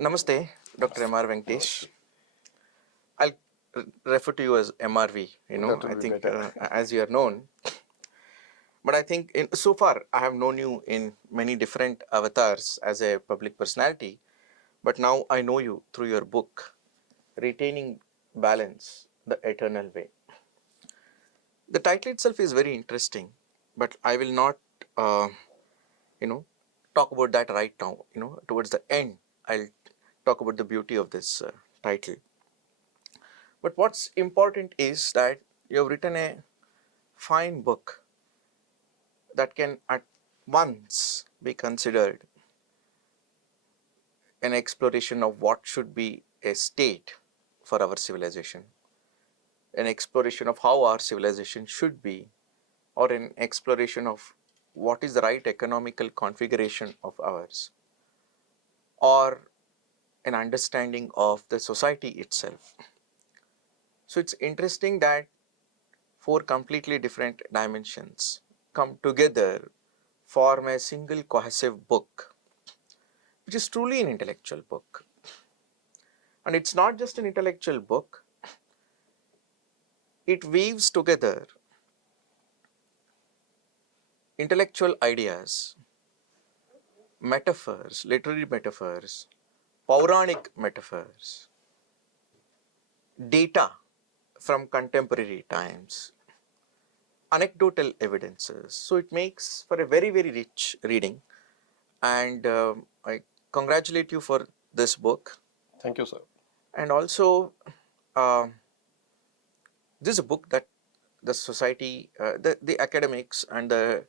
Namaste, Dr.M.R.Venkatesh. I'll refer to you as MRV, That will I be think better. as you are known. But I think so far I have known you in many different avatars as a public personality. But now I know you through your book, Retaining Balance, The Eternal Way. The title itself is very interesting, but I will not, you know, talk about that right now. Towards the end, I'll talk about the beauty of this title. But what's important is that you have written a fine book that can at once be considered an exploration of what should be a state for our civilization, an exploration of how our civilization should be, or an exploration of what is the right economical configuration of ours, or an understanding of the society itself. So it's interesting that four completely different dimensions come together, form a single cohesive book, which is truly an intellectual book. And it's not just an intellectual book, it weaves together intellectual ideas, metaphors, literary metaphors, Puranic metaphors, data from contemporary times, anecdotal evidences. So it makes for a very, very rich reading. And I congratulate you for this book. Thank you, sir. And also, uh, this is a book that the society, the academics and the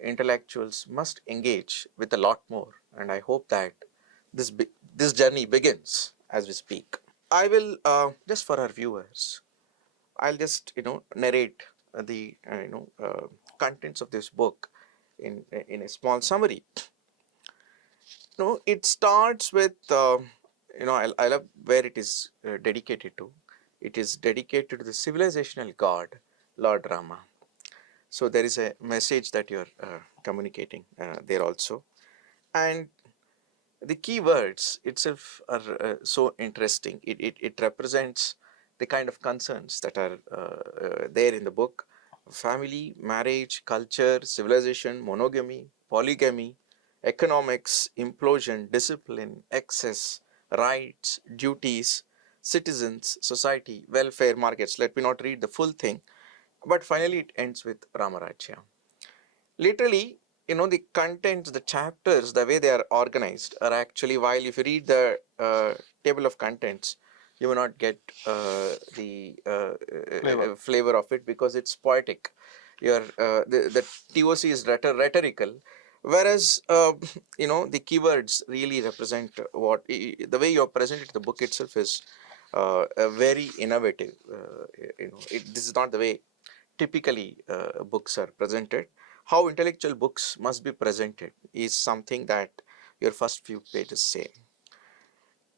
intellectuals must engage with a lot more. And I hope that this journey begins as we speak. I will just for our viewers, I'll just narrate the contents of this book in a small summary. It starts with I love where it is dedicated to. It is dedicated to the civilizational god, Lord Rama. So there is a message that you're communicating there also, and the key words itself are so interesting. It represents the kind of concerns that are there in the book: family, marriage, culture, civilization, monogamy, polygamy, economics, implosion, discipline, excess, rights, duties, citizens, society, welfare, markets. Let me not read the full thing, but finally it ends with Ramarajya. Literally, the contents, the chapters, the way they are organized are actually, while if you read the table of contents, you will not get the flavor of it because it's poetic. The TOC is rhetorical, whereas the keywords really represent what the way you have presented the book itself is very innovative. This is not the way typically books are presented. How intellectual books must be presented is something that your first few pages say.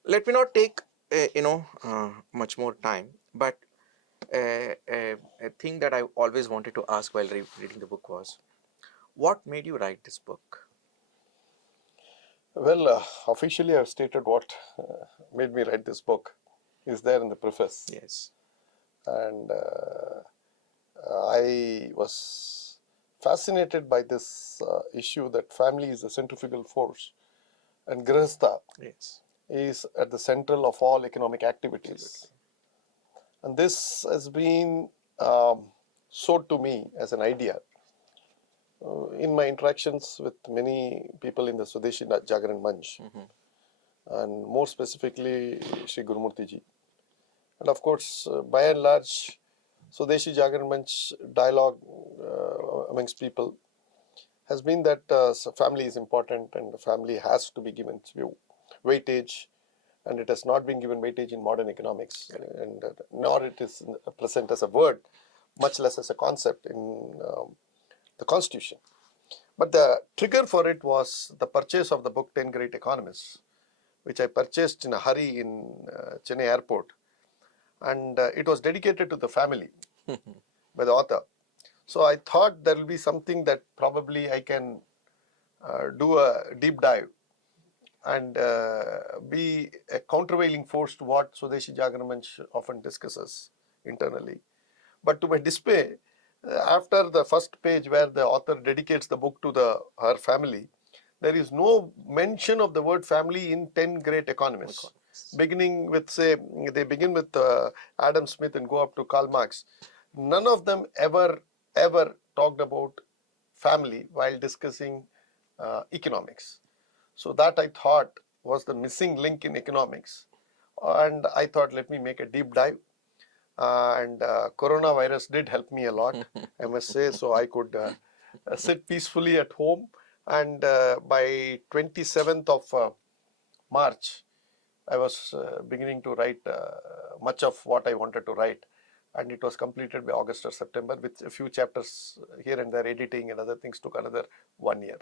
Let me not take much more time, but a thing that I always wanted to ask while reading the book was, what made you write this book? Well, officially I've stated what made me write this book is there in the preface. Yes. And I was fascinated by this issue that family is a centrifugal force and Grihastha Yes. is at the central of all economic activities. Absolutely. And this has been sold to me as an idea in my interactions with many people in the Swadeshi Jagaran Manch, and more specifically Sri Gurumurti ji. And of course, by and large, Swadeshi Jagaran Manch dialogue amongst people has been that family is important and the family has to be given weightage, and it has not been given weightage in modern economics, and nor it is present as a word, much less as a concept in the Constitution. But the trigger for it was the purchase of the book 10 Great Economists, which I purchased in a hurry in Chennai airport. And it was dedicated to the family by the author. So I thought there will be something that probably I can do a deep dive and be a countervailing force to what Swadeshi Jagaran Manch often discusses internally. But to my dismay, after the first page where the author dedicates the book to her family, there is no mention of the word family in 10 great economists. Beginning with, say, they begin with Adam Smith and go up to Karl Marx. None of them ever talked about family while discussing economics. So that I thought was the missing link in economics. And I thought, let me make a deep dive. And coronavirus did help me a lot, I must say. So I could sit peacefully at home. And by 27th of March, I was beginning to write much of what I wanted to write. And it was completed by August or September, with a few chapters here and there, editing and other things took another 1 year.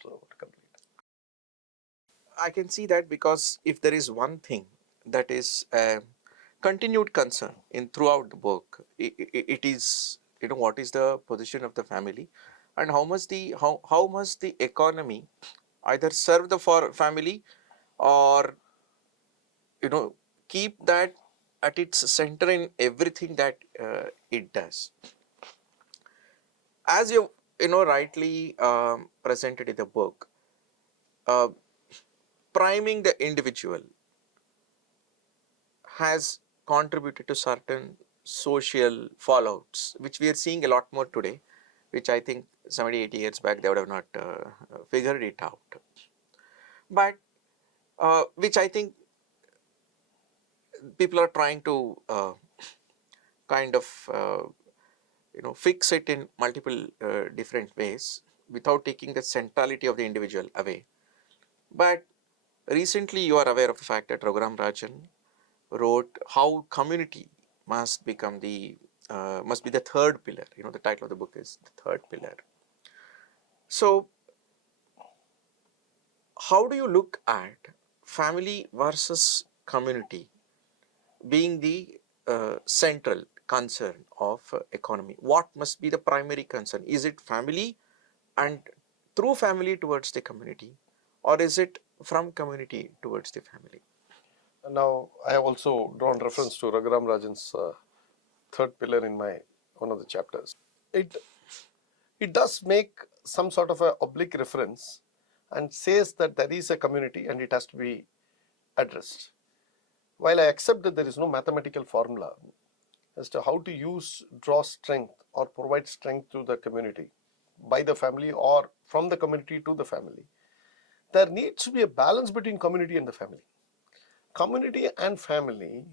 So to complete. I can see that, because if there is one thing that is a continued concern in throughout the book, it is, what is the position of the family, and how must the economy either serve the family, or keep that at its center in everything that it does. As you rightly presented in the book, uh, priming the individual has contributed to certain social fallouts, which we are seeing a lot more today, which I think 70, 80 years back they would have not figured it out. But which I think people are trying to kind of fix it in multiple different ways without taking the centrality of the individual away. But recently you are aware of the fact that Raghuram Rajan wrote how community must become must be the third pillar. The title of the book is The Third Pillar. So how do you look at family versus community being the central concern of economy? What must be the primary concern? Is it family and through family towards the community, or is it from community towards the family? Now, I have also drawn reference to Raghuram Rajan's third pillar in one of the chapters. It does make some sort of a oblique reference and says that there is a community and it has to be addressed. While I accept that there is no mathematical formula as to how to draw strength or provide strength to the community by the family or from the community to the family, there needs to be a balance between community and the family. Community and family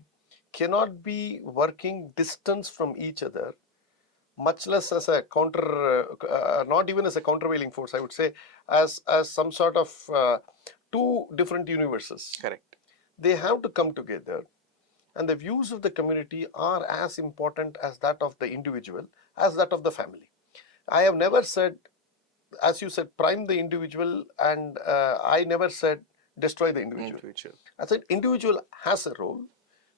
cannot be working distance from each other, much less as a not even as a countervailing force, I would say, as some sort of two different universes. Correct. They have to come together, and the views of the community are as important as that of the individual, as that of the family. I have never said, as you said, prime the individual, and I never said destroy the individual. I said individual has a role,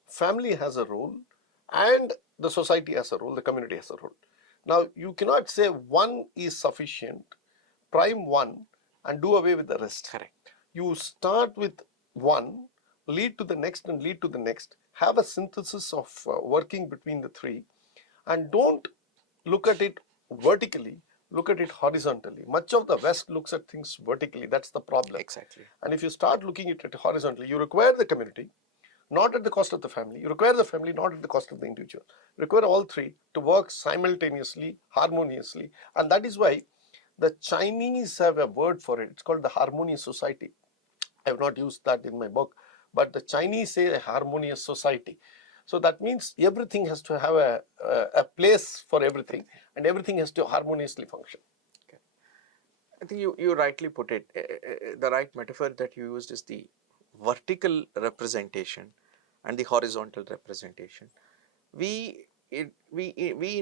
family has a role, and the society has a role, the community has a role. Now, you cannot say one is sufficient, prime one, and do away with the rest. Correct. You start with one, lead to the next and lead to the next, have a synthesis of working between the three, and don't look at it vertically, look at it horizontally. Much of the West looks at things vertically. That's the problem. Exactly. And if you start looking at it horizontally, you require the community, not at the cost of the family. You require the family, not at the cost of the individual. You require all three to work simultaneously, harmoniously. And that is why the Chinese have a word for it. It's called the harmonious society. I have not used that in my book, but the Chinese say a harmonious society. So that means everything has to have a place for everything, and everything has to harmoniously function. Okay. I think you rightly put it. The right metaphor that you used is the vertical representation and the horizontal representation. We in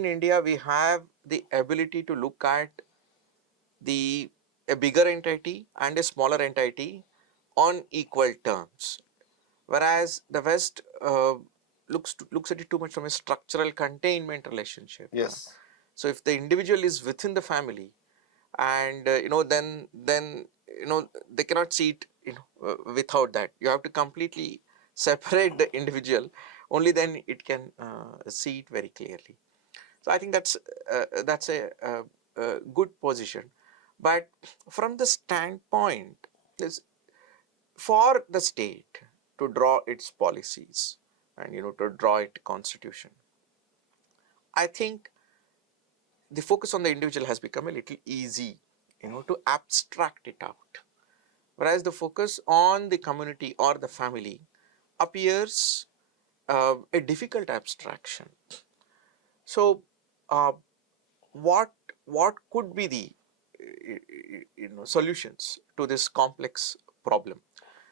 India, we have the ability to look at a bigger entity and a smaller entity on equal terms, whereas the West looks at it too much from a structural containment relationship. Yes. So if the individual is within the family, and then they cannot see it without that. You have to completely separate the individual. Only then it can see it very clearly. So I think that's a good position. But from the standpoint, is for the state to draw its policies and to draw its constitution, I think the focus on the individual has become a little easy, to abstract it out. Whereas the focus on the community or the family appears a difficult abstraction. So, what could be the solutions to this complex problem?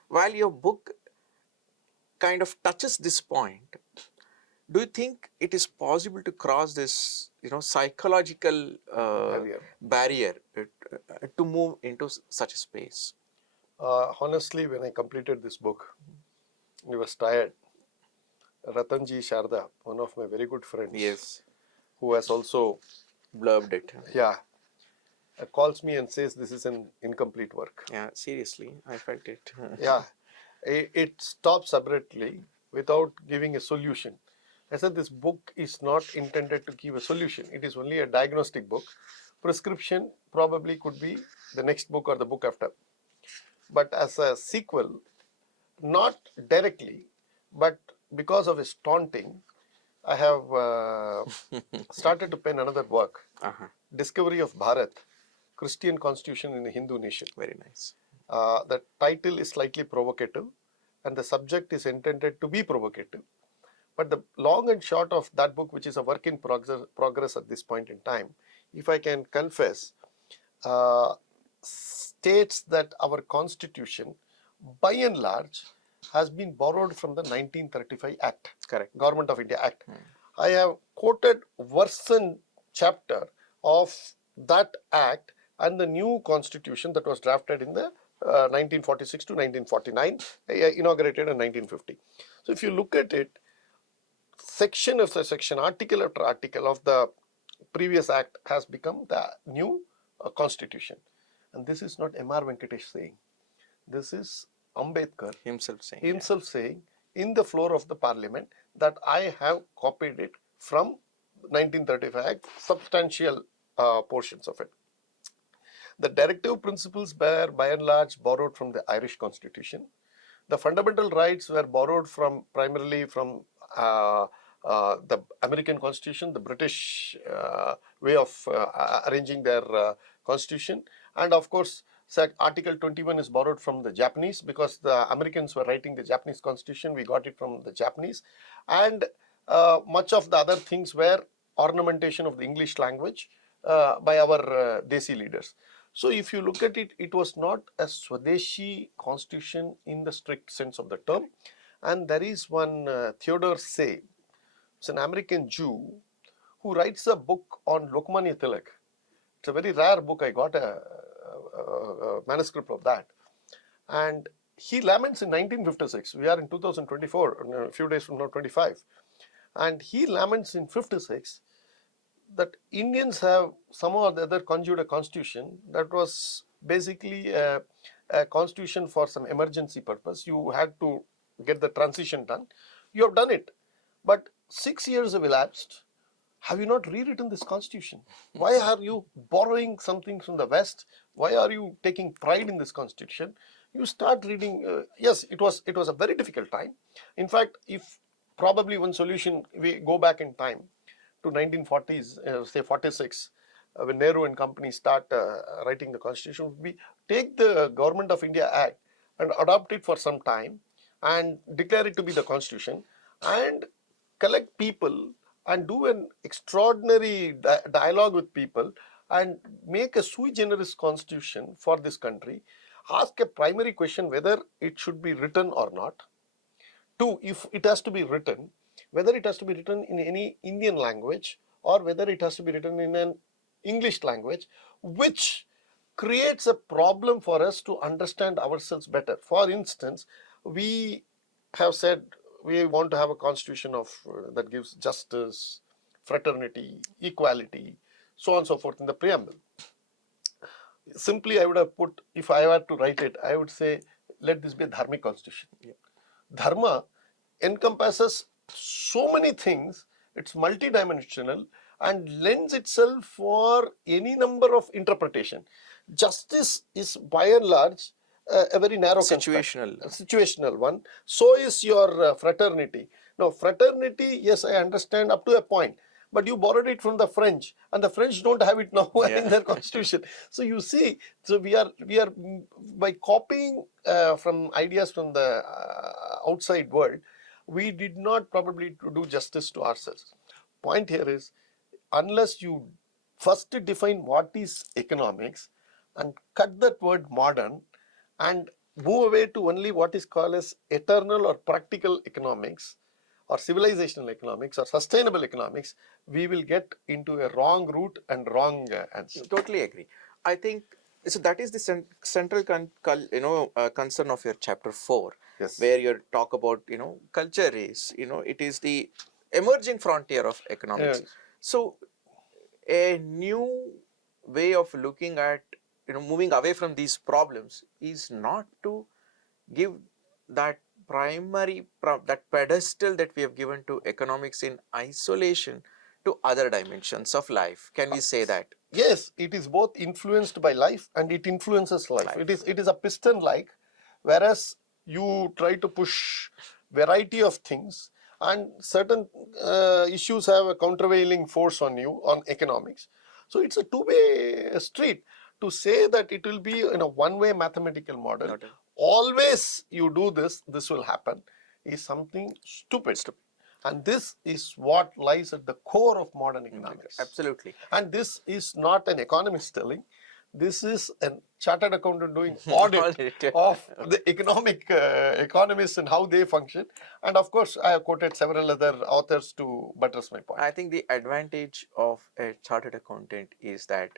While your book kind of touches this point, do you think it is possible to cross this psychological barrier to move into such a space? Honestly, when I completed this book, I was tired. Ratanji Sharda, one of my very good friends, Yes, who has also blurbed it. Calls me and says this is an incomplete work. Yeah, seriously, I felt it. It stops abruptly without giving a solution. I said this book is not intended to give a solution. It is only a diagnostic book. Prescription probably could be the next book or the book after. But as a sequel, not directly, but because of his taunting, I have started to pen another work, Discovery of Bharat, Christian Constitution in a Hindu Nation. Very nice. The title is slightly provocative and the subject is intended to be provocative. But the long and short of that book, which is a work in progress at this point in time, if I can confess, states that our constitution, by and large, has been borrowed from the 1935 Act, Correct. Government of India Act. I have quoted verse and chapter of that Act and the new constitution that was drafted in the 1946 to 1949, inaugurated in 1950. So if you look at it, section after section, article after article of the previous act has become the new constitution. And this is not M.R. Venkatesh saying. This is Ambedkar himself saying in the floor of the parliament that I have copied it from 1935 Act, substantial portions of it. The directive principles were by and large borrowed from the Irish constitution. The fundamental rights were borrowed from primarily from the American constitution, the British way of arranging their constitution. And of course, Article 21 is borrowed from the Japanese because the Americans were writing the Japanese constitution. We got it from the Japanese. And much of the other things were ornamentation of the English language by our Desi leaders. So if you look at it, it was not a Swadeshi constitution in the strict sense of the term. And there is one Theodore Say, it's an American Jew, who writes a book on Lokmanya Tilak. It's a very rare book. I got a manuscript of that. And he laments in 1956. We are in 2024, a few days from now, 25. And he laments in 56 that Indians have somehow or the other conjured a constitution that was basically a constitution for some emergency purpose. You had to get the transition done. You have done it. But 6 years have elapsed. Have you not rewritten this constitution? Why are you borrowing something from the West? Why are you taking pride in this constitution? You start reading. Yes, it was a very difficult time. In fact, if probably one solution, we go back in time to 1940s, say 46, when Nehru and company start writing the constitution, we take the Government of India Act and adopt it for some time and declare it to be the constitution and collect people and do an extraordinary dialogue with people and make a sui generis constitution for this country. Ask a primary question whether it should be written or not. Two, if it has to be written, whether it has to be written in any Indian language or whether it has to be written in an English language, which creates a problem for us to understand ourselves better. For instance, we have said we want to have a constitution of that gives justice, fraternity, equality, so on and so forth in the preamble. Simply, I would have put, if I were to write it, I would say, let this be a dharmic constitution. Dharma encompasses so many things, it's multidimensional and lends itself for any number of interpretation. Justice is by and large a very narrow situational construct, a situational one. So is your fraternity. Now, fraternity, yes, I understand up to a point, but you borrowed it from the French, and the French don't have it now in their constitution. So you see, so we are by copying from ideas from the outside world, we did not probably do justice to ourselves. Point here is, unless you first define what is economics and cut that word modern and move away to only what is called as eternal or practical economics or civilizational economics or sustainable economics, we will get into a wrong route and wrong answer. Totally agree. I think so. That is the central concern of your chapter 4, Yes. where you talk about culture is it is the emerging frontier of economics. Yes. So a new way of looking at moving away from these problems is not to give that primary that pedestal that we have given to economics in isolation to other dimensions of life. Can we say that? Yes, it is both influenced by life and it influences life. It is a piston like, whereas you try to push variety of things and certain issues have a countervailing force on you on economics. So it's a two-way street. To say that it will be in a one-way mathematical model, always you do this, this will happen, is something stupid. And this is what lies at the core of modern economics. Absolutely. And this is not an economist telling. This is a chartered accountant doing audit of the economists and how they function. And of course, I have quoted several other authors to buttress my point. I think the advantage of a chartered accountant is that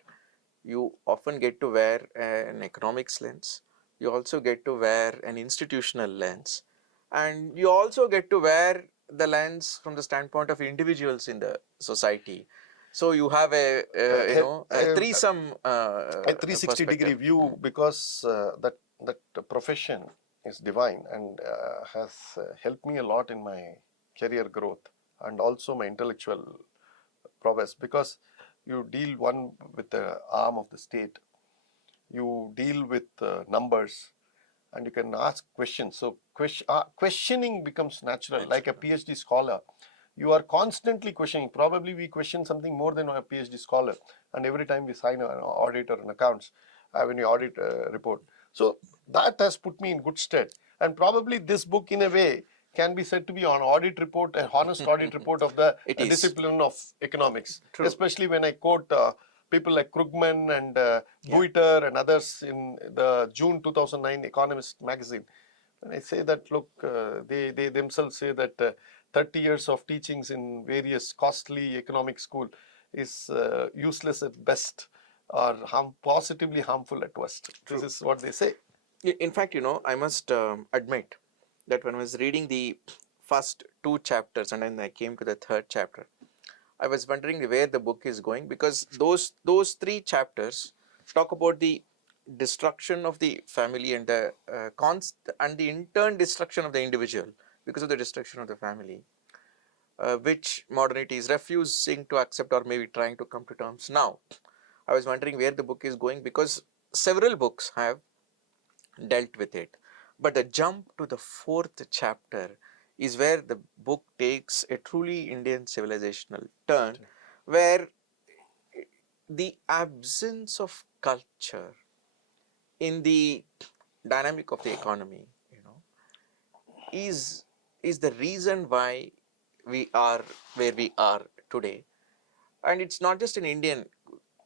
you often get to wear an economics lens. You also get to wear an institutional lens. And you also get to wear the lens from the standpoint of individuals in the society. So you have a threesome a 360-degree view, because that profession is divine and has helped me a lot in my career growth and also my intellectual prowess, because you deal one with the arm of the state, you deal with numbers, and you can ask questions. So questioning becomes natural. Like a PhD scholar, you are constantly questioning. Probably we question something more than a PhD scholar. And every time we sign an audit or an accounts, when you audit a report. So that has put me in good stead. And probably this book in a way can be said to be an audit report, an honest audit report of the discipline of economics. True. Especially when I quote people like Krugman and Buiter and others in the June 2009 Economist magazine. And I say that, look, they themselves say that 30 years of teachings in various costly economic school is useless at best or positively harmful at worst. True. This is what they say. In fact, I must admit that when I was reading the first 2 chapters and then I came to the 3rd chapter, I was wondering where the book is going, because those 3 chapters talk about the destruction of the family and the and the in turn destruction of the individual because of the destruction of the family, which modernity is refusing to accept or maybe trying to come to terms now. I was wondering where the book is going, because several books have dealt with it. But the jump to the 4th chapter is where the book takes a truly Indian civilizational turn, where the absence of culture in the dynamic of the economy, is the reason why we are where we are today. And it's not just an Indian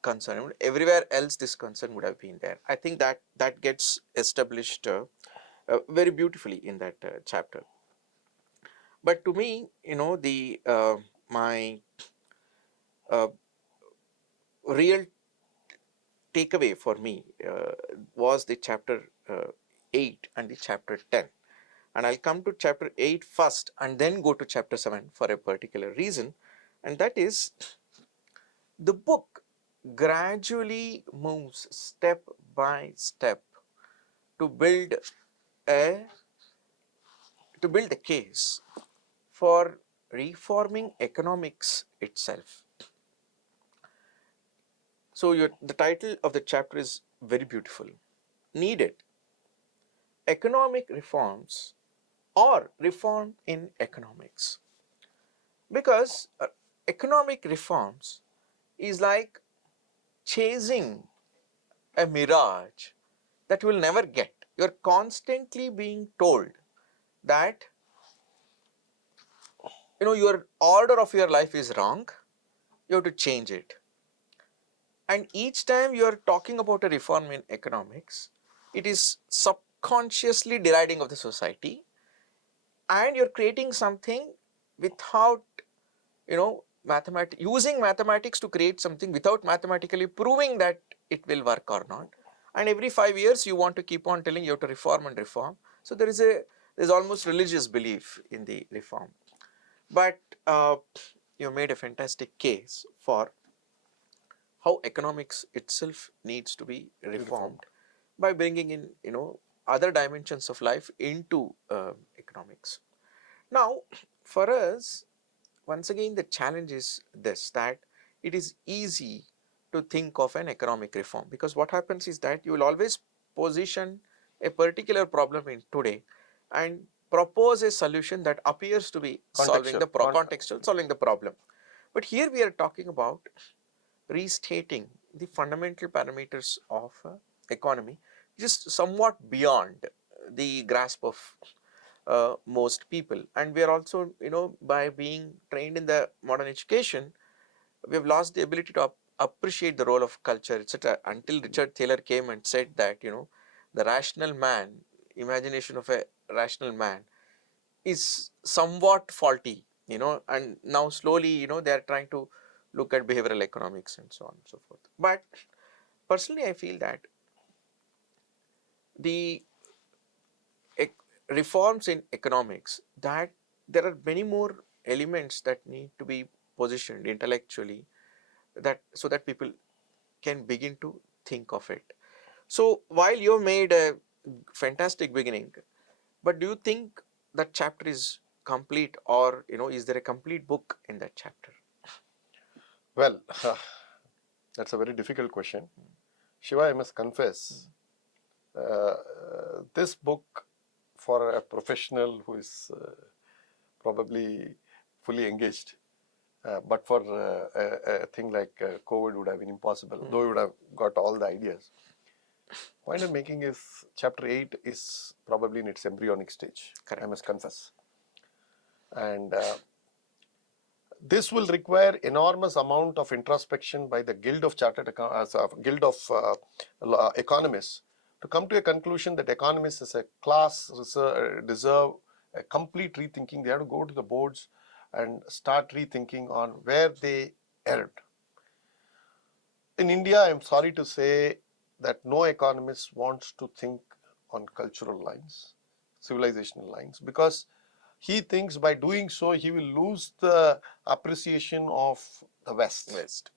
concern. Everywhere else this concern would have been there. I think that gets established very beautifully in that chapter. But to me, the my real takeaway for me was the chapter 8 and the chapter 10. And I'll come to chapter 8 first and then go to chapter 7 for a particular reason. And that is, the book gradually moves step by step to build a to build a case for reforming economics itself. So the title of the chapter is very beautiful. Needed economic reforms or reform in economics. Because economic reforms is like chasing a mirage that you will never get. You are constantly being told that your order of your life is wrong, you have to change it. And each time you are talking about a reform in economics, it is subconsciously deriding of the society, and you're creating something without using mathematics to create something without mathematically proving that it will work or not. And every 5 years you want to keep on telling you have to reform and reform. So there's almost religious belief in the reform. But you made a fantastic case for how economics itself needs to be reformed by bringing in other dimensions of life into economics. Now, for us, once again, the challenge is this, that it is easy to think of an economic reform, because what happens is that you will always position a particular problem in today and propose a solution that appears to be solving the contextual, solving the problem. But here we are talking about restating the fundamental parameters of economy, just somewhat beyond the grasp of most people. And we are also, by being trained in the modern education, we have lost the ability to appreciate the role of culture, etc. Until Richard Thaler came and said that, the rational man, imagination of a rational man is somewhat faulty, and now slowly, they are trying to look at behavioral economics and so on and so forth. But personally, I feel that the reforms in economics, that there are many more elements that need to be positioned intellectually, that so that people can begin to think of it. So while you have made a fantastic beginning, but do you think that chapter is complete, or is there a complete book in that chapter? Well, that's a very difficult question. Shiva, I must confess, this book for a professional who is probably fully engaged, but for a thing like COVID would have been impossible, though you would have got all the ideas. Point I'm making is chapter 8 is probably in its embryonic stage. Correct. I must confess. And this will require enormous amount of introspection by the Guild of Guild of Economists to come to a conclusion that economists as a class deserve a complete rethinking. They have to go to the boards and start rethinking on where they erred. In India, I am sorry to say that no economist wants to think on cultural lines, civilizational lines, because he thinks by doing so he will lose the appreciation of the West.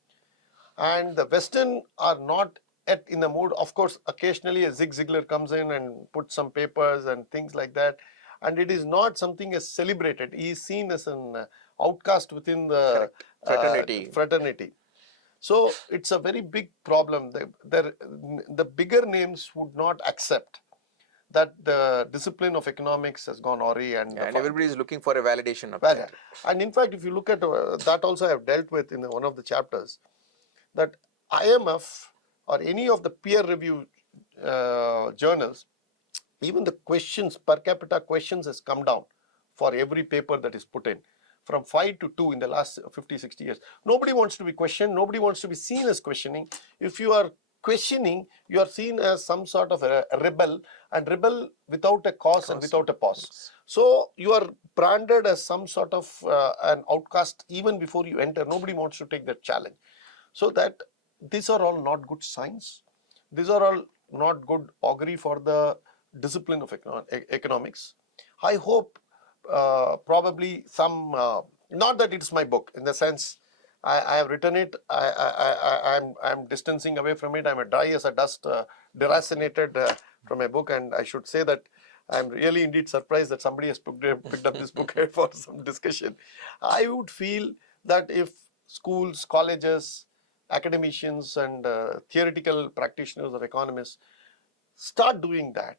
And the Western are not yet in the mood. Of course, occasionally a Zig Ziglar comes in and puts some papers and things like that. And it is not something as celebrated. He is seen as an outcast within the fraternity. So it's a very big problem. The bigger names would not accept that the discipline of economics has gone awry, and everybody is looking for a validation of that. And in fact, if you look at that, also I have dealt with in one of the chapters, that IMF or any of the peer review journals, even the questions, per capita questions, has come down for every paper that is put in, from 5 to 2 in the last 50, 60 years. Nobody wants to be questioned. Nobody wants to be seen as questioning. If you are questioning, you are seen as some sort of a rebel, and rebel without a cause and without a pause. Yes. So you are branded as some sort of an outcast even before you enter. Nobody wants to take that challenge. So that these are all not good signs. These are all not good augury for the discipline of economics. I hope probably some, not that it's my book, in the sense I have written it, I'm distancing away from it, I'm a dry as a dust, deracinated from a book, and I should say that I'm really indeed surprised that somebody has picked up this book for some discussion. I would feel that if schools, colleges, academicians, and theoretical practitioners or economists start doing that,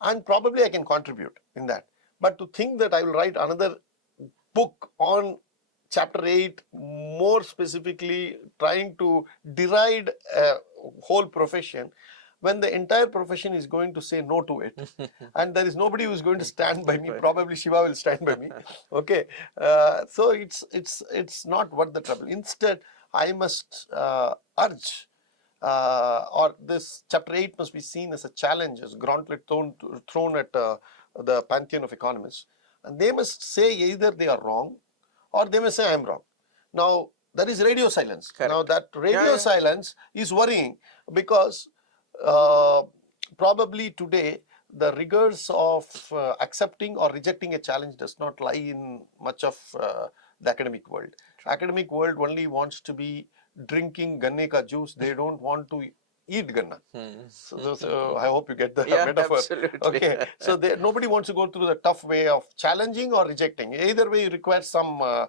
and probably I can contribute in that. But to think that I will write another book on chapter 8, more specifically trying to deride a whole profession, when the entire profession is going to say no to it, and there is nobody who is going to stand by me. Probably Shiva will stand by me. Okay, so it's not worth the trouble. Instead, I must urge, or this chapter 8 must be seen as a challenge, as gauntlet thrown at the pantheon of economists. And they must say either they are wrong or they may say I am wrong. Now, there is radio silence. Correct. Now, that radio silence is worrying because probably today the rigors of accepting or rejecting a challenge does not lie in much of the academic world. True. Academic world only wants to be drinking ganne ka juice. They don't want to eat ganna. So I hope you get the metaphor. Absolutely. Okay, so nobody wants to go through the tough way of challenging or rejecting. Either way requires some, or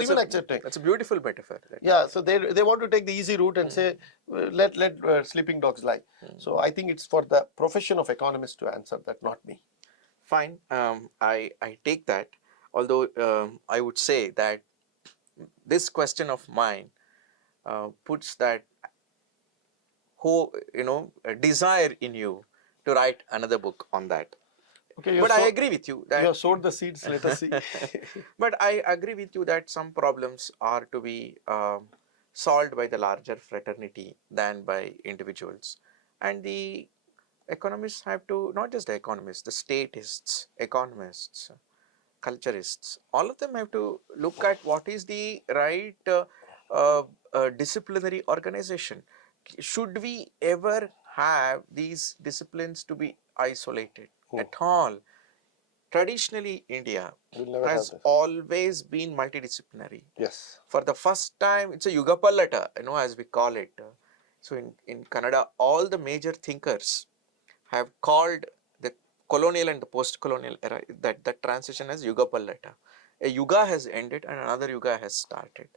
even accepting. That's a beautiful metaphor. Yeah, so they want to take the easy route and say, let sleeping dogs lie. So I think it's for the profession of economists to answer that, not me. Fine, I take that. Although I would say that this question of mine puts that desire in you to write another book on that. Okay, but I agree with you that you have sowed the seeds. Let us see. But I agree with you that some problems are to be solved by the larger fraternity than by individuals, and the economists have to, not just the economists, the statists, economists, culturists, all of them have to look at what is the right disciplinary organization. Should we ever have these disciplines to be isolated at all? Traditionally, India has always been multidisciplinary. Yes. For the first time, it's a Yugapallata, as we call it. So in Kannada, all the major thinkers have called the colonial and the post-colonial era, that transition as Yugapallata. A yuga has ended and another yuga has started,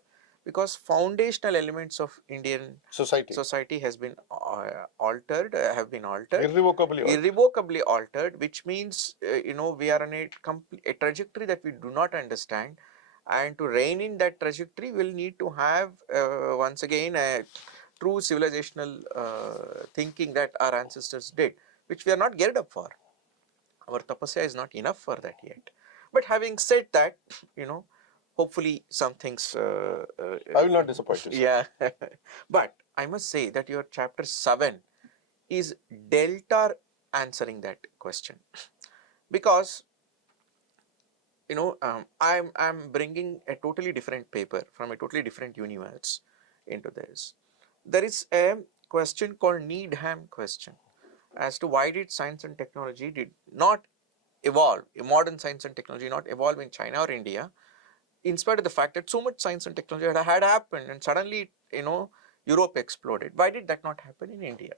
because foundational elements of Indian society has been altered, irrevocably altered, which means we are on a trajectory that we do not understand, and to rein in that trajectory we'll need to have once again a true civilizational thinking that our ancestors did, which we are not geared up for. Our tapasya is not enough for that yet. But having said that, hopefully some things I will not disappoint you. Yeah. But I must say that your chapter 7 is delta answering that question, because I'm bringing a totally different paper from a totally different universe into this. There is a question called Needham question as to why did science and technology did not evolve, modern science and technology not evolve in China or India, in spite of the fact that so much science and technology had happened and suddenly, Europe exploded. Why did that not happen in India?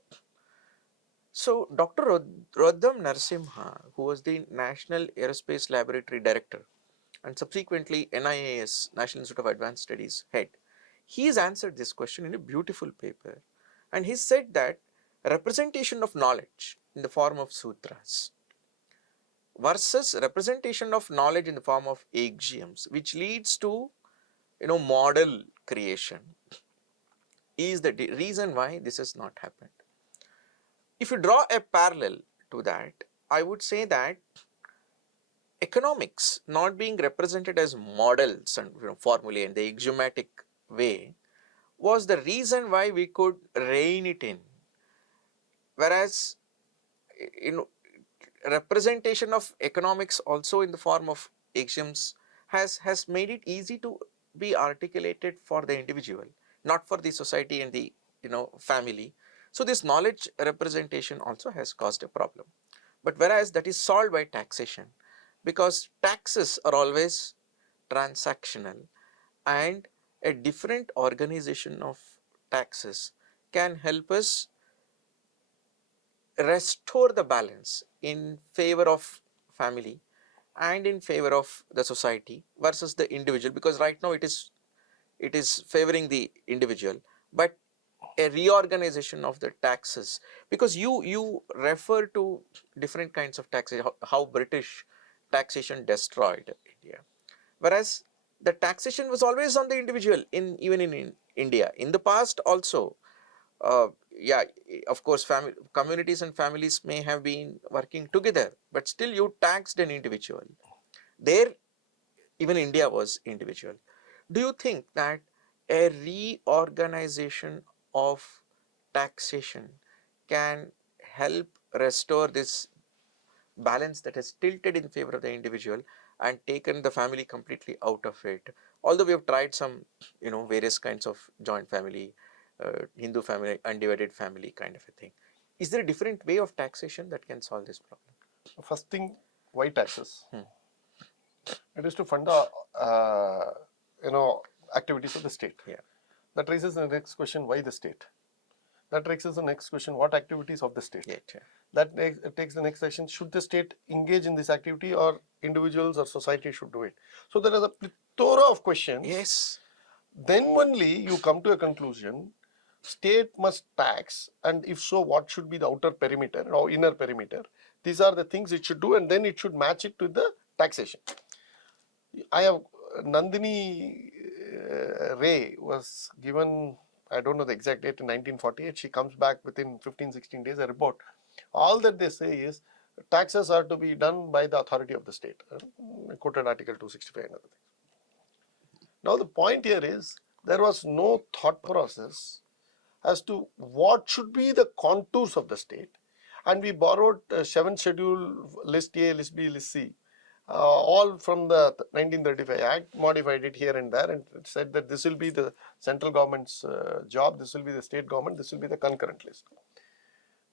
So Dr. Rodham Narasimha, who was the National Aerospace Laboratory Director and subsequently NIAS, National Institute of Advanced Studies head, he has answered this question in a beautiful paper, and he said that representation of knowledge in the form of sutras versus representation of knowledge in the form of axioms, which leads to model creation, is the reason why this has not happened. If you draw a parallel to that, I would say that economics not being represented as models and formulae in the axiomatic way was the reason why we could rein it in, whereas representation of economics also in the form of axioms has made it easy to be articulated for the individual, not for the society and the family. So this knowledge representation also has caused a problem. But whereas that is solved by taxation, because taxes are always transactional, and a different organization of taxes can help us restore the balance in favor of family and in favor of the society versus the individual, because right now it is favoring the individual, but a reorganization of the taxes, because you refer to different kinds of taxes, how British taxation destroyed India, whereas the taxation was always on the individual, even in India in the past also. Yeah, of course, communities and families may have been working together, but still you taxed an individual. There, even India was individual. Do you think that a reorganization of taxation can help restore this balance that has tilted in favor of the individual and taken the family completely out of it? Although we have tried some, various kinds of joint family, Hindu family, undivided family kind of a thing. Is there a different way of taxation that can solve this problem? First thing, why taxes? It is to fund the activities of the state. Yeah. That raises the next question: why the state? That raises the next question: what activities of the state? Yeah. That takes the next question: should the state engage in this activity, or individuals or society should do it? So there is a plethora of questions. Yes. Then only you come to a conclusion: state must tax, and if so, what should be the outer perimeter or inner perimeter? These are the things it should do, and then it should match it to the taxation. I have Nandini Ray was given, I don't know the exact date, in 1948. She comes back within 15-16 days, a report. All that they say is taxes are to be done by the authority of the state. Quoted Article 265 and other things. Now the point here is there was no thought process as to what should be the contours of the state, and we borrowed 7 schedule, list A, list B, list C. All from the 1935 Act, modified it here and there, and it said that this will be the central government's job, this will be the state government, this will be the concurrent list.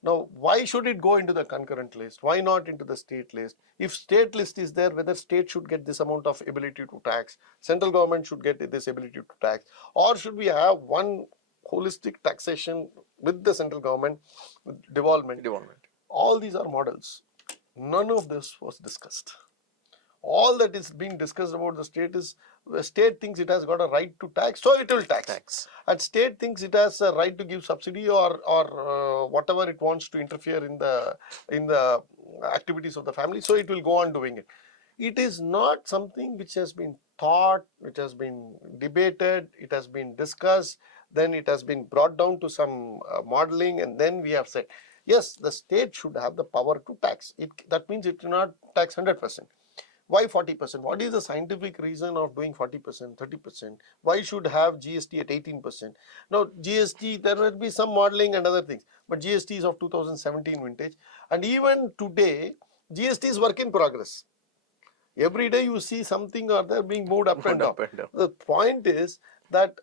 Now, why should it go into the concurrent list? Why not into the state list? If state list is there, whether state should get this amount of ability to tax, central government should get this ability to tax, or should we have one holistic taxation with the central government, with devolvement? All these are models. None of this was discussed. All that is being discussed about the state is, the state thinks it has got a right to tax, so it will tax. And state thinks it has a right to give subsidy or whatever it wants to interfere in the activities of the family, so it will go on doing it. It is not something which has been thought, which has been debated, it has been discussed, then it has been brought down to some modeling, and then we have said, yes, the state should have the power to tax. That means it will not tax 100%. Why 40%? What is the scientific reason of doing 40%, 30%? Why should have GST at 18%? Now, GST, there will be some modeling and other things, but GST is of 2017 vintage. And even today, GST is work in progress. Every day you see something or other being moved up and down. The point is that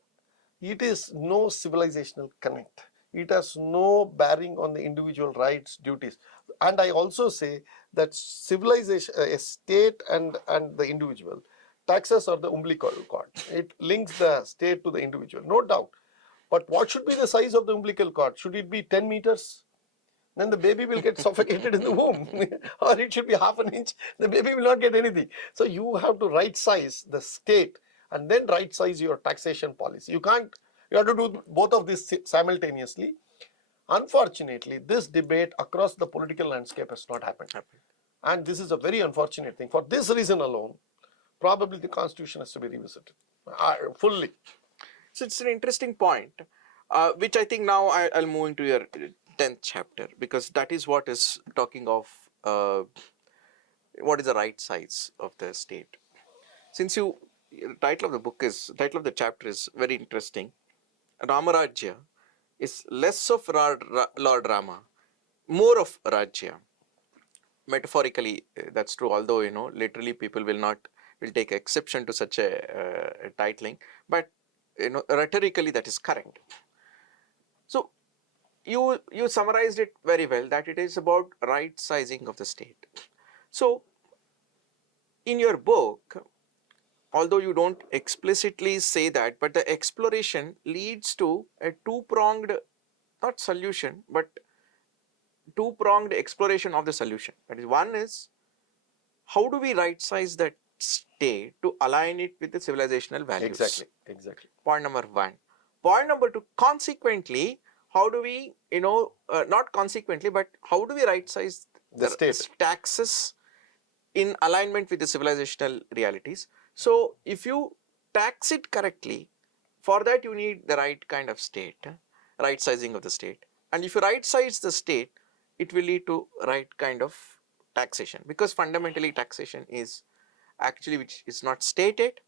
it is no civilizational connect. It has no bearing on the individual rights, duties. And I also say that civilization, a state and the individual, taxes are the umbilical cord. It links the state to the individual, no doubt. But what should be the size of the umbilical cord? Should it be 10 meters? Then the baby will get suffocated in the womb. Or it should be half an inch. The baby will not get anything. So you have to right size the state and then right size your taxation policy. You have to do both of these simultaneously. Unfortunately, this debate across the political landscape has not happened. And this is a very unfortunate thing. For this reason alone, probably the constitution has to be revisited fully. So it's an interesting point, which I think now I'll move into your 10th chapter, because that is what is talking of what is the right size of the state. Since the title of the chapter is very interesting. Rajya is less of Lord Rama, more of Rajya. Metaphorically, that's true, although, literally people will take exception to such a titling, but, rhetorically that is correct. So, you summarized it very well, that it is about right sizing of the state. So, in your book, although you don't explicitly say that, but the exploration leads to a two-pronged, not solution, but two-pronged exploration of the solution. That is, one is how do we right size that state to align it with the civilizational values? Exactly, exactly. Point number one. Point number two, consequently, how do we, not consequently, but how do we right size The state. taxes in alignment with the civilizational realities? So, if you tax it correctly, for that you need the right kind of state, right sizing of the state. And if you right size the state, it will lead to right kind of taxation, because fundamentally taxation is actually, which is not stated,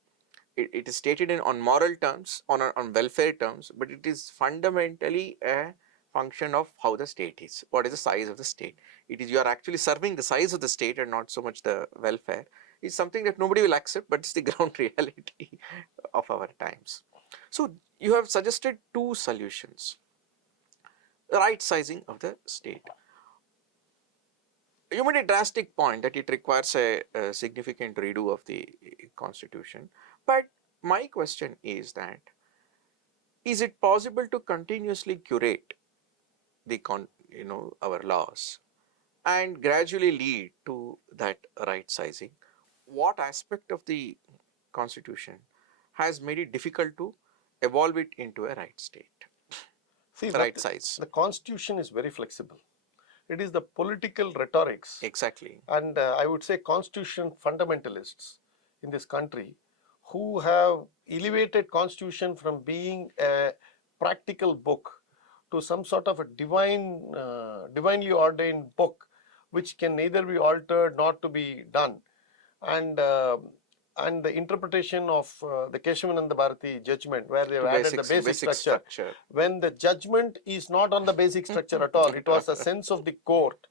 it is stated in on moral terms, on welfare terms, but it is fundamentally a function of how the state is, what is the size of the state. It is, you are actually serving the size of the state and not so much the welfare. It's something that nobody will accept, but it's the ground reality of our times. So you have suggested two solutions. The right sizing of the state. You made a drastic point that it requires a significant redo of the constitution. But my question is that, is it possible to continuously curate the our laws and gradually lead to that right sizing? What aspect of the constitution has made it difficult to evolve it into a right state? See, right size. The constitution is very flexible. It is the political rhetorics. Exactly. And I would say constitution fundamentalists in this country who have elevated constitution from being a practical book to some sort of a divinely ordained book which can neither be altered nor to be done. And the interpretation of the Keshavananda Bharati judgment, where they have added the basic structure. When the judgment is not on the basic structure at all, it was a sense of the court.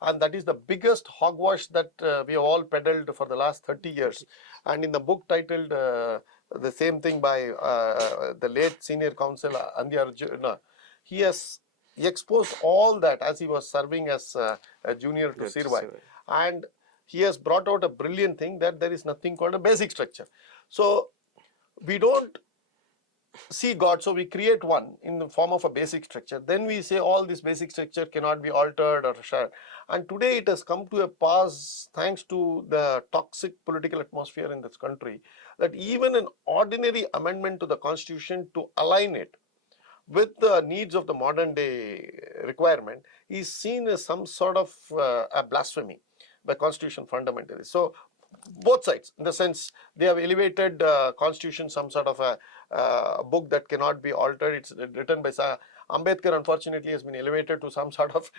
And that is the biggest hogwash that we have all peddled for the last 30 years. And in the book titled the same thing by the late senior counsel Andhya Arjuna, he has exposed all that as he was serving as a junior to Sirvai. And he has brought out a brilliant thing that there is nothing called a basic structure. So we don't see God, so we create one in the form of a basic structure. Then we say all this basic structure cannot be altered or shared. And today it has come to a pass, thanks to the toxic political atmosphere in this country, that even an ordinary amendment to the constitution to align it with the needs of the modern day requirement is seen as some sort of a blasphemy by constitution fundamentalists. So both sides, in the sense they have elevated constitution some sort of a book that cannot be altered. It's written by Ambedkar, unfortunately has been elevated to some sort of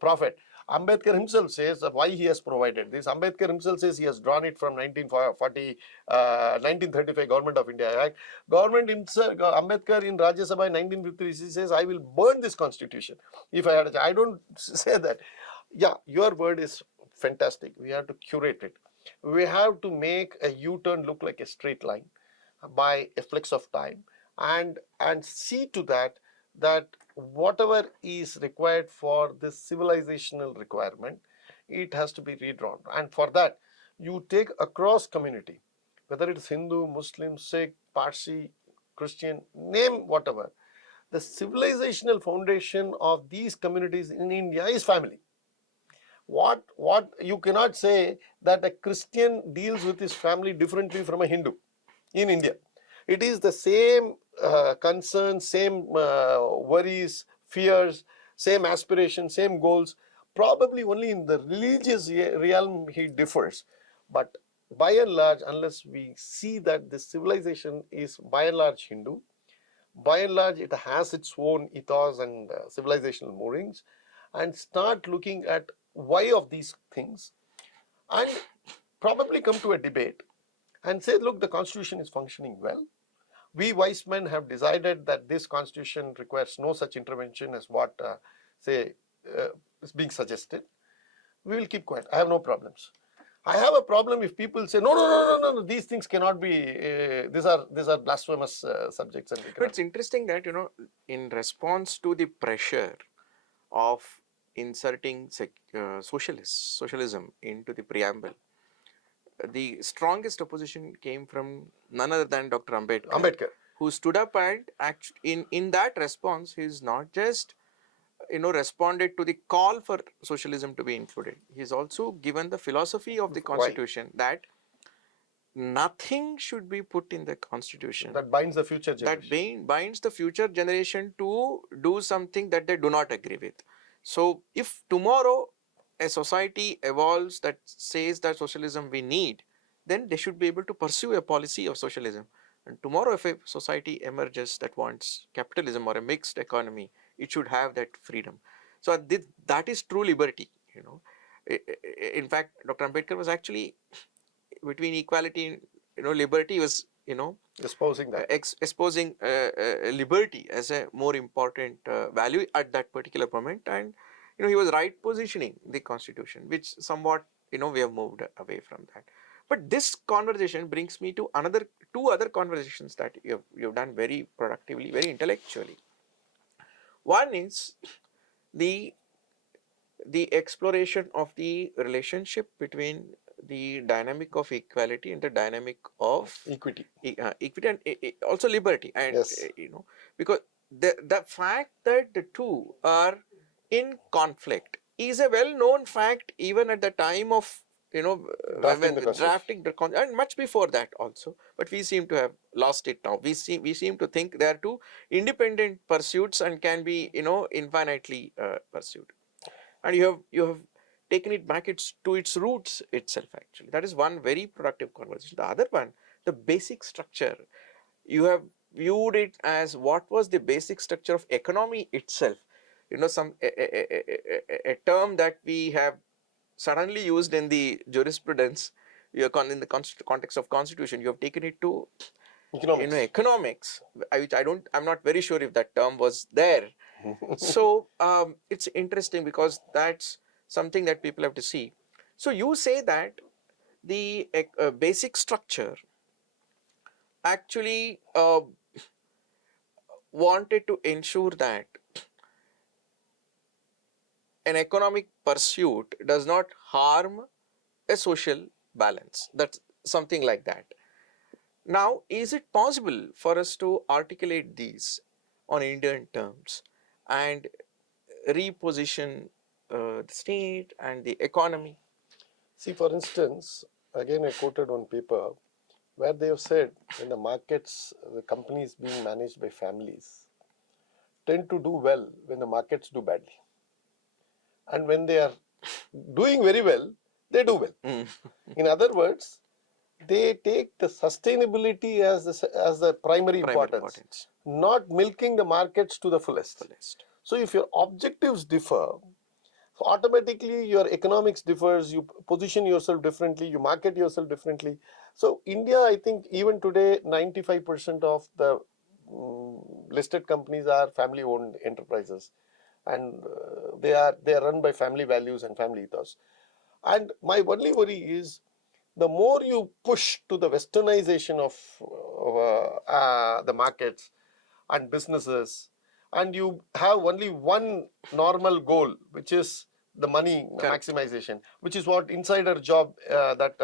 prophet. Ambedkar himself says that why he has provided this. Ambedkar himself says he has drawn it from 1935 Government of India Act. Government himself, Ambedkar in Rajya Sabha in 1953, he says, I will burn this constitution if I had a chance. I don't say that. Yeah, your word is fantastic. We have to curate it. We have to make a U-turn look like a straight line by a flex of time, and see to that whatever is required for this civilizational requirement, it has to be redrawn. And for that, you take across community, whether it's Hindu, Muslim, Sikh, Parsi, Christian, name whatever. The civilizational foundation of these communities in India is family. What you cannot say that a Christian deals with his family differently from a Hindu in India. It is the same concerns, same worries, fears, same aspirations, same goals. Probably only in the religious realm he differs. But by and large, unless we see that this civilization is by and large Hindu, by and large it has its own ethos and civilizational moorings, and start looking at why of these things, and probably come to a debate and say, look, the constitution is functioning well. We wise men have decided that this constitution requires no such intervention as what is being suggested. We will keep quiet. I have no problems. I have a problem if people say, no, these things cannot be, these are blasphemous subjects. And but it's interesting that, in response to the pressure of inserting socialism into the preamble, the strongest opposition came from none other than Dr. Ambedkar, who stood up and in that response, he is not just responded to the call for socialism to be included. He's also given the philosophy of the constitution that nothing should be put in the constitution that binds the future generation. That binds the future generation to do something that they do not agree with. So if tomorrow a society evolves that says that socialism we need, then they should be able to pursue a policy of socialism. And tomorrow if a society emerges that wants capitalism or a mixed economy, it should have that freedom. So that is true liberty. In fact, Dr. Ambedkar was actually between equality and liberty, was espousing that, exposing liberty as a more important value at that particular moment. And he was right positioning the constitution, which somewhat we have moved away from that. But this conversation brings me to two other conversations that you've done very productively, very intellectually. One is the exploration of the relationship between the dynamic of equality and the dynamic of equity, equity and also liberty. And yes. Because the fact that the two are in conflict is a well-known fact even at the time of drafting the and much before that also. But we seem to have lost it now. We seem to think they are two independent pursuits and can be infinitely pursued. And you have taken it back to its roots itself. Actually, that is one very productive conversation. The other one, the basic structure, you have viewed it as what was the basic structure of economy itself. A term that we have suddenly used in the jurisprudence, in the context of constitution, you have taken it to economics, which I'm not very sure if that term was there. So it's interesting because that's something that people have to see. So you say that the basic structure actually wanted to ensure that an economic pursuit does not harm a social balance. That's something like that. Now, is it possible for us to articulate these on Indian terms and reposition the state and the economy? See, for instance, again I quoted on paper where they have said when the markets, the companies being managed by families tend to do well when the markets do badly. And when they are doing very well, they do well. In other words, they take the sustainability as the primary importance, not milking the markets to the fullest. So if your objectives differ, so automatically your economics differs, you position yourself differently, you market yourself differently. So India, I think even today, 95% of the listed companies are family-owned enterprises, and they are run by family values and family ethos. And my only worry is the more you push to the westernization of the markets and businesses, and you have only one normal goal, which is the money maximization, which is what Insider Job that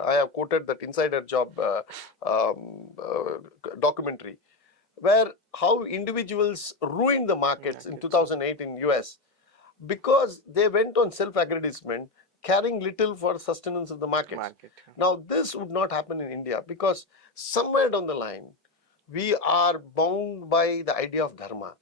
I have quoted, that Insider Job documentary, where how individuals ruined the markets in 2008 in US because they went on self-aggrandizement, caring little for sustenance of the markets. Now, this would not happen in India because somewhere down the line, we are bound by the idea of dharma.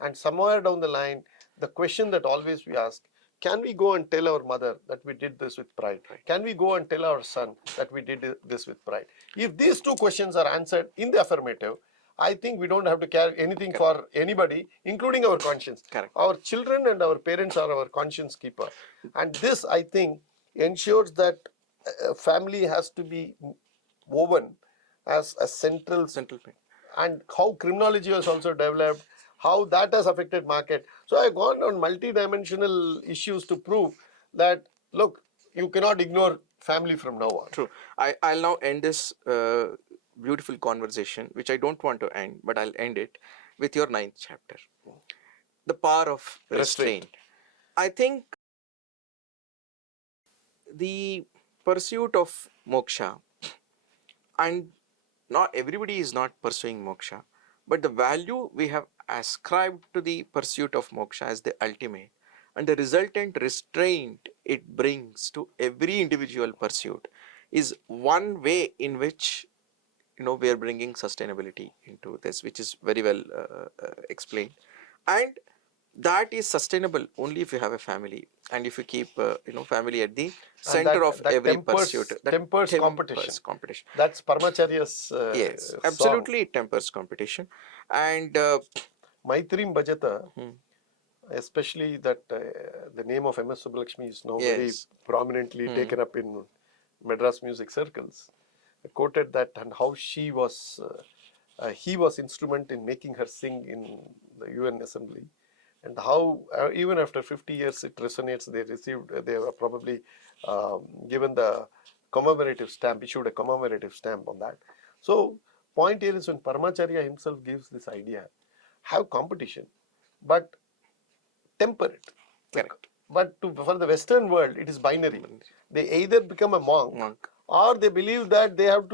And somewhere down the line, the question that always we ask, can we go and tell our mother that we did this with pride? Can we go and tell our son that we did this with pride? If these two questions are answered in the affirmative, I think we don't have to care anything for anybody, including our conscience. Our children and our parents are our conscience keeper. And this, I think, ensures that family has to be woven as a central point. And how criminology has also developed, how that has affected market. So I've gone on multi-dimensional issues to prove that, look, you cannot ignore family from now on. True. I'll now end this beautiful conversation, which I don't want to end, but I'll end it with your 9th chapter, the power of restraint. I think the pursuit of moksha, and not everybody is not pursuing moksha, but the value we have ascribed to the pursuit of moksha as the ultimate, and the resultant restraint it brings to every individual pursuit is one way in which we are bringing sustainability into this, which is very well explained. And that is sustainable only if you have a family, and if you keep family at the And center of that every pursuit. That tempers competition. competition. That's Paramacharya's Yes, song. absolutely, it tempers competition. And Maitrim Bhajata, especially that the name of M.S. Subbulakshmi is now very yes, prominently taken up in Madras music circles, quoted that and how he was instrument in making her sing in the UN Assembly, and how even after 50 years it resonates. They were probably given the commemorative stamp, issued a commemorative stamp on that. So point here is when Paramacharya himself gives this idea, have competition, but temper it. correct. But for the Western world, it is binary. They either become a monk or they believe that they are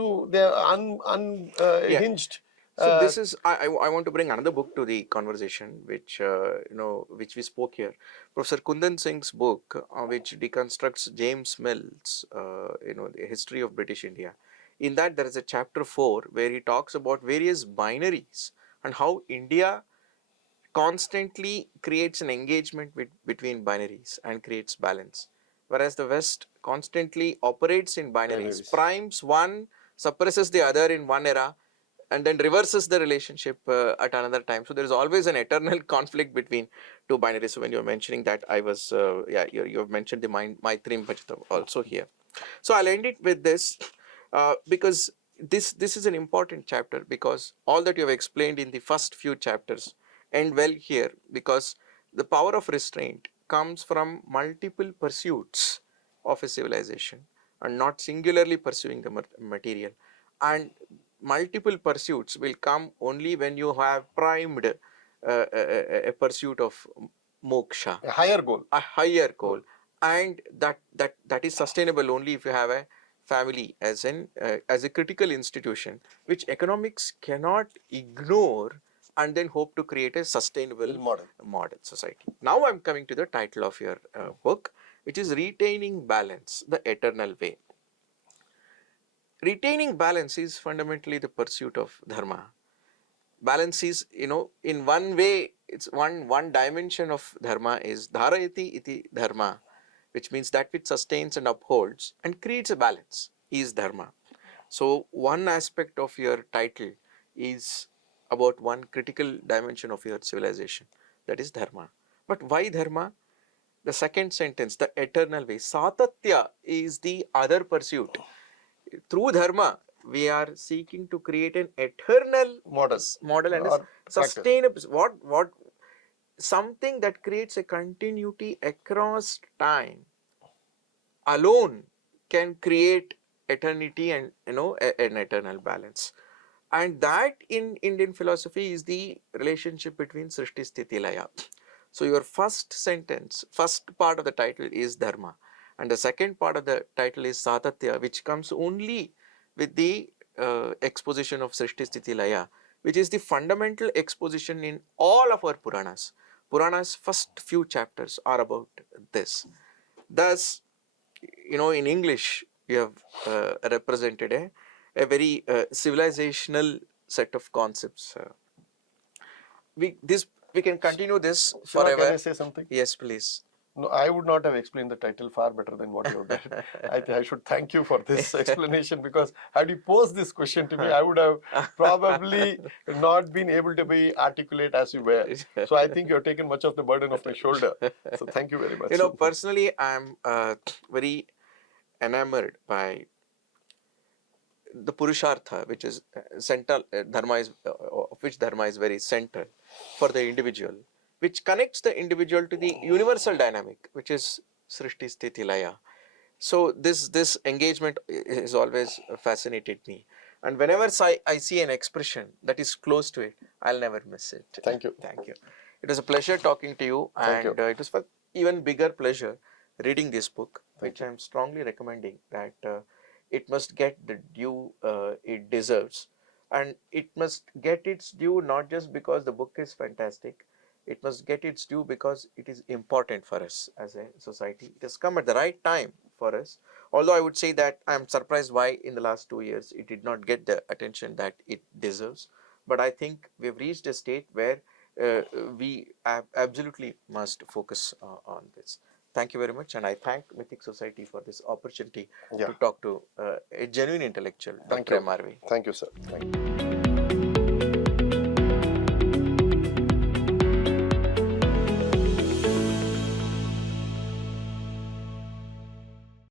unhinged. So this is I want to bring another book to the conversation, which which we spoke here. Professor Kundan Singh's book, which deconstructs James Mill's the history of British India. In that, there is a chapter 4 where he talks about various binaries and how India constantly creates an engagement between binaries and creates balance, whereas the West constantly operates in binaries, primes one, suppresses the other in one era, and then reverses the relationship at another time. So there is always an eternal conflict between two binaries. So when you're mentioning that, I was you have mentioned the Maitrim Bhajata also here. So I'll end it with this because this is an important chapter, because all that you have explained in the first few chapters end well here, because the power of restraint comes from multiple pursuits of a civilization and not singularly pursuing the material. And multiple pursuits will come only when you have primed a pursuit of moksha, a higher goal. A higher goal, and that is sustainable only if you have a family as a critical institution, which economics cannot ignore and then hope to create a sustainable model society. Now I'm coming to the title of your book, which is Retaining Balance, the Eternal Way. Retaining balance is fundamentally the pursuit of dharma. Balance is, in one way, it's one dimension of dharma is dharayati iti dharma, which means that which sustains and upholds and creates a balance is dharma. So one aspect of your title is about one critical dimension of your civilization, that is dharma. But why dharma? The second sentence, the eternal way, satatya, is the other pursuit. Through dharma, we are seeking to create an eternal model and a sustainable something that creates a continuity across time. Alone can create eternity and an eternal balance. And that in Indian philosophy is the relationship between Srishti, Sthiti, Laya. So your first sentence, first part of the title is dharma, and the second part of the title is satatya, which comes only with the exposition of Srishti, Sthiti, Laya, which is the fundamental exposition in all of our Puranas. Puranas' first few chapters are about this. Thus, in English, you have represented a very civilizational set of concepts. We can continue this Shiva, forever. can I say something? Yes, please. No, I would not have explained the title far better than what you have done. I think I should thank you for this explanation, because had you posed this question to me, I would have probably not been able to be articulate as you were. So I think you have taken much of the burden off my shoulder. So thank you very much. Personally, I'm very enamored by the Purushartha, which is central. Dharma is of which dharma is very central for the individual, which connects the individual to the universal dynamic, which is Srishti, Sthiti, Laya. So this engagement has always fascinated me, and whenever I see an expression that is close to it, I'll never miss it. Thank you. Thank you. It was a pleasure talking to you, and it was an even bigger pleasure reading this book, which I'm strongly recommending that it must get the due it deserves. and it must get its due not just because the book is fantastic. It must get its due because it is important for us as a society. It has come at the right time for us. Although I would say that I am surprised why in the last 2 years it did not get the attention that it deserves. But I think we've reached a state where uh, we absolutely must focus on this. Thank you very much, and I thank Mythic Society for this opportunity Yeah. to talk to a genuine intellectual, Thank Dr. you. M.R.V. Thank you, sir. Thank you.